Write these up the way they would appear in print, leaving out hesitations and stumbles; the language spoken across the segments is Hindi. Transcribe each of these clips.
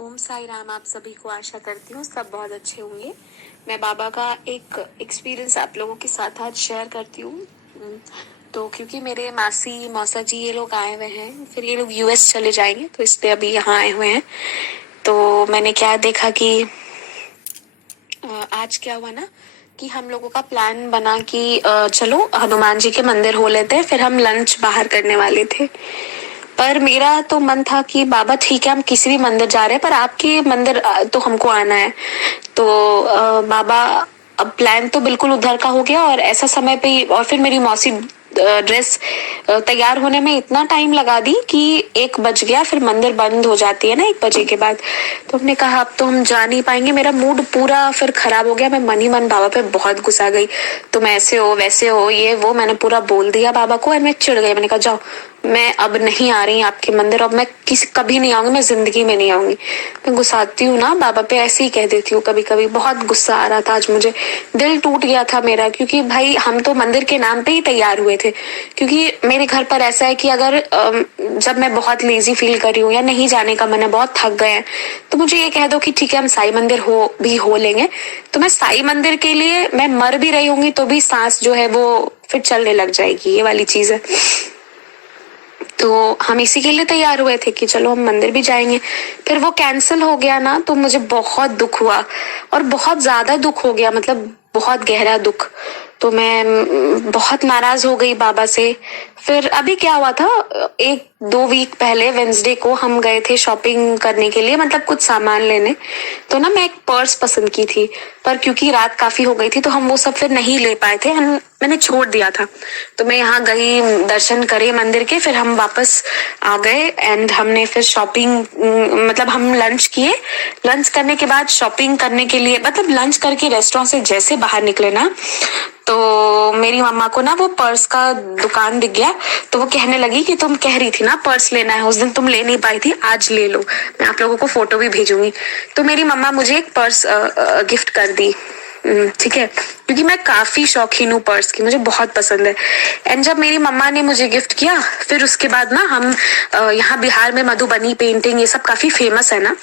ओम साई राम। आप सभी को आशा करती हूँ सब बहुत अच्छे होंगे। मैं बाबा का एक एक्सपीरियंस आप लोगों के साथ आज शेयर करती हूँ। तो क्योंकि मेरे मासी मौसा जी ये लोग आए हुए हैं, फिर ये लोग यूएस चले जाएंगे, तो इसलिए अभी यहाँ आए हुए हैं। तो मैंने क्या देखा कि आज क्या हुआ ना कि हम लोगों का प्लान बना कि चलो हनुमान जी के मंदिर हो लेते हैं। फिर हम लंच बाहर करने वाले थे, पर मेरा तो मन था कि बाबा ठीक है हम किसी भी मंदिर जा रहे हैं, पर आपके मंदिर तो हमको आना है। तो बाबा, अब प्लान तो बिल्कुल उधर का हो गया और ऐसा समय पे और फिर मेरी मौसी ड्रेस तैयार होने में इतना टाइम लगा दी कि 1 बज गया। फिर मंदिर बंद हो जाती है ना 1 बजे के बाद। तो हमने कहा अब तो हम जा नहीं पाएंगे। मेरा मूड पूरा फिर खराब हो गया। मैं मन ही मन बाबा पे बहुत गुस्सा गई। तुम ऐसे हो वैसे हो ये वो मैंने पूरा बोल दिया बाबा को और मैं चिढ़ गई। मैंने कहा जाओ, मैं अब नहीं आ रही आपके मंदिर, अब मैं कभी नहीं आऊंगी, मैं जिंदगी में नहीं आऊंगी। मैं गुस्साती हूँ ना बाबा पे, ऐसे ही कह देती हूँ कभी कभी। बहुत गुस्सा आ रहा था आज मुझे, दिल टूट गया था मेरा, क्योंकि भाई हम तो मंदिर के नाम पे ही तैयार हुए थे। क्योंकि मेरे घर पर ऐसा है कि अगर जब मैं बहुत लेजी फील कर रही हूँ या नहीं जाने का मन है, बहुत थक गए हैं, तो मुझे ये कह दो कि ठीक है हम साई मंदिर हो लेंगे। तो मैं साई मंदिर के लिए मैं मर भी रही होंगी तो भी सांस जो है वो फिर चलने लग जाएगी, ये वाली चीज है। तो हम इसी के लिए तैयार हुए थे कि चलो हम मंदिर भी जाएंगे। फिर वो कैंसिल हो गया ना, तो मुझे बहुत दुख हुआ और बहुत ज्यादा दुख हो गया, मतलब बहुत गहरा दुख। तो मैं बहुत नाराज हो गई बाबा से। फिर अभी क्या हुआ था, 1-2 वीक पहले वेंसडे को हम गए थे शॉपिंग करने के लिए, मतलब कुछ सामान लेने। तो ना मैं एक पर्स पसंद की थी, पर क्योंकि रात काफी हो गई थी तो हम वो सब फिर नहीं ले पाए थे, मैंने छोड़ दिया था। तो मैं यहाँ गई, दर्शन करे मंदिर के, फिर हम वापस आ गए एंड हमने फिर शॉपिंग, मतलब हम लंच किए। लंच करने के बाद शॉपिंग करने के लिए, मतलब लंच करके रेस्टोरेंट से जैसे बाहर निकले ना, तो मेरी मम्मा को ना वो पर्स का दुकान दिख गया। तो वो कहने लगी कि तुम कह रही थी ना पर्स लेना है, उस दिन तुम ले नहीं पाई थी, आज ले लो, मैं आप लोगों को फोटो भी भेजूंगी। तो मेरी मम्मा मुझे एक पर्स गिफ्ट कर दी। ठीक है, क्योंकि मैं काफी शौकीन हूँ पर्स की, मुझे बहुत पसंद है। एंड जब मेरी मम्मा ने मुझे गिफ्ट किया, फिर उसके बाद ना हम यहाँ बिहार में मधुबनी पेंटिंग ये सब काफी फेमस है ना,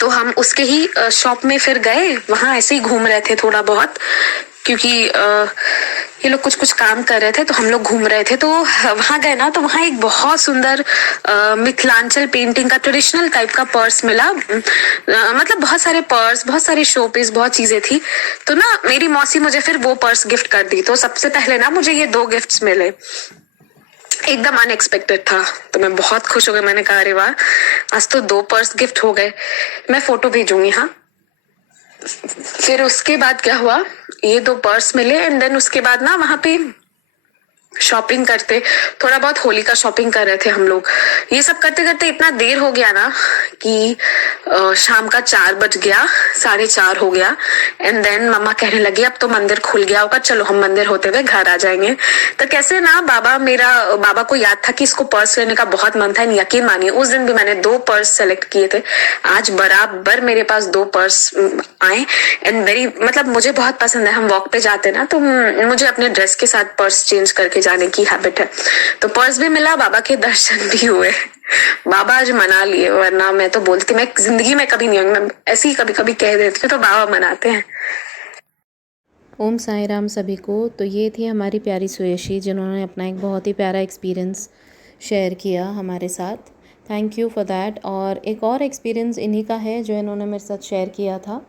तो हम उसके ही शॉप में फिर गए। वहां ऐसे ही घूम रहे थे थोड़ा बहुत, क्योंकि ये लोग कुछ कुछ काम कर रहे थे तो हम लोग घूम रहे थे। तो वहां गए ना, तो वहां एक बहुत सुंदर मिथिलांचल पेंटिंग का ट्रेडिशनल टाइप का पर्स मिला। मतलब बहुत सारे पर्स, बहुत सारे शो पीस, बहुत चीजें थी। तो ना मेरी मौसी मुझे फिर वो पर्स गिफ्ट कर दी। तो सबसे पहले ना मुझे ये 2 गिफ्ट्स मिले, एकदम अनएक्सपेक्टेड था। तो मैं बहुत खुश हो गई, मैंने कहा अरे वाह, आज तो 2 पर्स गिफ्ट हो गए। मैं फोटो भेजूंगी। हाँ, फिर उसके बाद क्या हुआ, ये 2 पर्स मिले एंड देन उसके बाद ना वहां पे शॉपिंग करते, थोड़ा बहुत होली का शॉपिंग कर रहे थे हम लोग। ये सब करते करते इतना देर हो गया ना कि शाम का 4 बज गया, 4:30 हो गया। एंड देन मम्मा कहने लगी अब तो मंदिर खुल गया होगा, चलो हम मंदिर होते हुए घर आ जाएंगे। तो कैसे ना बाबा को याद था कि इसको पर्स लेने का बहुत मन था। यकीन मानिए उस दिन भी मैंने 2 पर्स सेलेक्ट किए थे। आज बराबर मेरे पास 2 पर्स आए एंड वेरी, मतलब मुझे बहुत पसंद है, हम वॉक पे जाते ना तो मुझे अपने ड्रेस के साथ पर्स चेंज करके जाने की हैबिट है। तो पर्स भी मिला, बाबा के दर्शन भी हुए। बाबा आज मना लिए, वरना मैं तो बोलती मैं जिंदगी में कभी नहीं होंगी, मैं ऐसे ही कभी कभी कह देती हूँ तो बाबा मनाते हैं। ओम साई राम सभी को। तो ये थी हमारी प्यारी सुयशी, जिन्होंने अपना एक बहुत ही प्यारा एक्सपीरियंस शेयर किया हमारे साथ। Thank you for that. और एक और एक्सपीरियंस इन्हीं का है जो इन्होंने मेरे साथ शेयर किया था।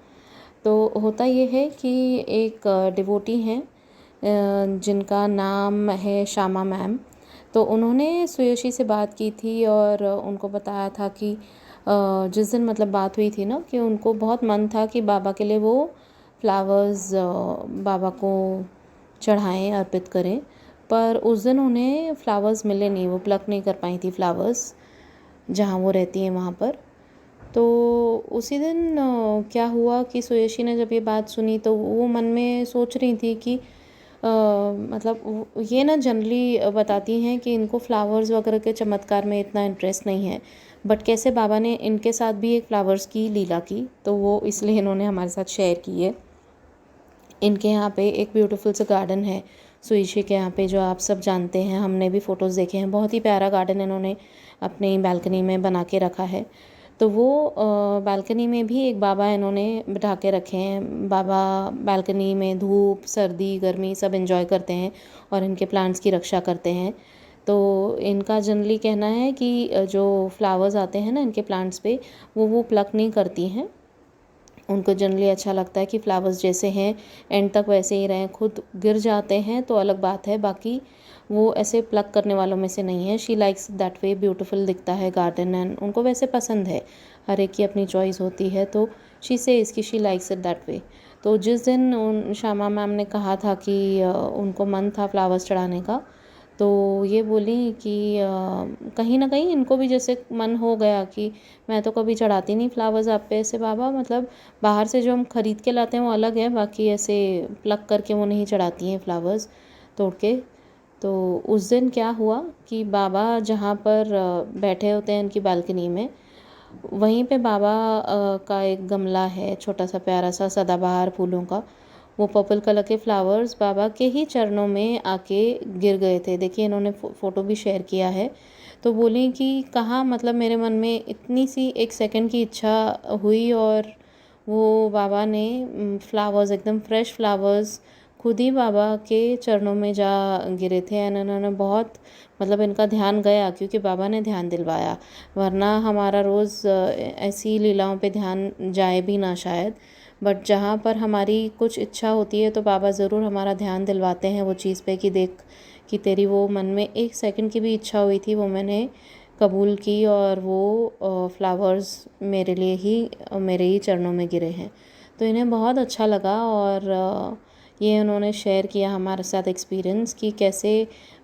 तो होता ये है कि एक डिवोटी हैं जिनका नाम है श्यामा मैम। तो उन्होंने सुयशी से बात की थी और उनको बताया था कि जिस दिन मतलब बात हुई थी ना, कि उनको बहुत मन था कि बाबा के लिए वो फ्लावर्स बाबा को चढ़ाएं, अर्पित करें। पर उस दिन उन्हें फ्लावर्स मिले नहीं, वो प्लक नहीं कर पाई थी फ्लावर्स जहाँ वो रहती हैं वहाँ पर। तो उसी दिन क्या हुआ कि सुयशी ने जब ये बात सुनी तो वो मन में सोच रही थी कि मतलब ये ना जनरली बताती हैं कि इनको फ्लावर्स वगैरह के चमत्कार में इतना इंटरेस्ट नहीं है, बट कैसे बाबा ने इनके साथ भी एक फ्लावर्स की लीला की, तो वो इसलिए इन्होंने हमारे साथ शेयर की है। इनके यहाँ पे एक ब्यूटीफुल सा गार्डन है सुयशी के यहाँ पे, जो आप सब जानते हैं, हमने भी फ़ोटोज़ देखे हैं। बहुत ही प्यारा गार्डन इन्होंने अपनी बालकनी में बना के रखा है। तो वो बालकनी में भी एक बाबा इन्होंने बिठा के रखे हैं। बाबा बालकनी में धूप सर्दी गर्मी सब एंजॉय करते हैं और इनके प्लांट्स की रक्षा करते हैं। तो इनका जनरली कहना है कि जो फ्लावर्स आते हैं ना इनके प्लांट्स पे वो प्लक नहीं करती हैं। उनको जनरली अच्छा लगता है कि फ्लावर्स जैसे हैं एंड तक वैसे ही रहें। खुद गिर जाते हैं तो अलग बात है, बाकी वो ऐसे प्लक करने वालों में से नहीं है। She likes that way, beautiful दिखता है गार्डन एंड उनको वैसे पसंद है। हर एक की अपनी चॉइस होती है, तो शी से इसकी she likes it that way. तो जिस दिन श्यामा मैम ने कहा था कि उनको मन था फ्लावर्स चढ़ाने का, तो ये बोली कि कहीं ना कहीं इनको भी जैसे मन हो गया कि मैं तो कभी चढ़ाती नहीं फ्लावर्स आप पे ऐसे बाबा, मतलब बाहर से जो हम ख़रीद के लाते हैं वो अलग है, बाकी ऐसे प्लक करके वो नहीं चढ़ाती हैं फ्लावर्स तोड़ के। तो उस दिन क्या हुआ कि बाबा जहाँ पर बैठे होते हैं उनकी बालकनी में, वहीं पे बाबा का एक गमला है छोटा सा प्यारा सा सदाबहार फूलों का। वो पर्पल कलर के फ्लावर्स बाबा के ही चरणों में आके गिर गए थे। देखिए इन्होंने फ़ोटो भी शेयर किया है। तो बोली कि कहाँ, मतलब मेरे मन में इतनी सी एक सेकंड की इच्छा हुई और वो बाबा ने फ्लावर्स एकदम फ्रेश फ्लावर्स खुद ही बाबा के चरणों में जा गिरे थे। एंड इन्होंने बहुत, मतलब इनका ध्यान गया क्योंकि बाबा ने ध्यान दिलवाया, वरना हमारा रोज़ ऐसी लीलाओं पे ध्यान जाए भी ना शायद। बट जहाँ पर हमारी कुछ इच्छा होती है तो बाबा ज़रूर हमारा ध्यान दिलवाते हैं वो चीज़ पे कि देख कि तेरी वो मन में एक सेकंड की भी इच्छा हुई थी वो मैंने कबूल की और वो फ्लावर्स मेरे लिए ही मेरे ही चरणों में गिरे हैं। तो इन्हें बहुत अच्छा लगा और ये उन्होंने शेयर किया हमारे साथ एक्सपीरियंस कि कैसे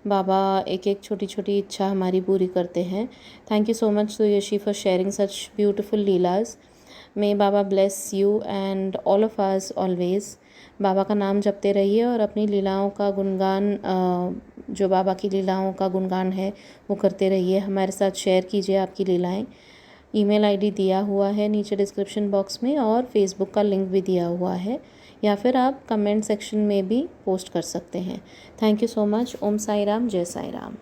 बाबा एक एक छोटी छोटी इच्छा हमारी पूरी करते हैं। Thank you so much to Yashi for sharing such beautiful leelas. May Baba bless you and all of us always. Baba का नाम जपते रहिए और अपनी लीलाओं का गुणगान, जो बाबा की लीलाओं का गुणगान है वो करते रहिए। हमारे साथ शेयर कीजिए आपकी लीलाएं। ईमेल आईडी दिया हुआ है नीचे डिस्क्रिप्शन बॉक्स में और फेसबुक का लिंक भी दिया हुआ है, या फिर आप कमेंट सेक्शन में भी पोस्ट कर सकते हैं। Thank you so much. Om Sai Ram, जय साई राम।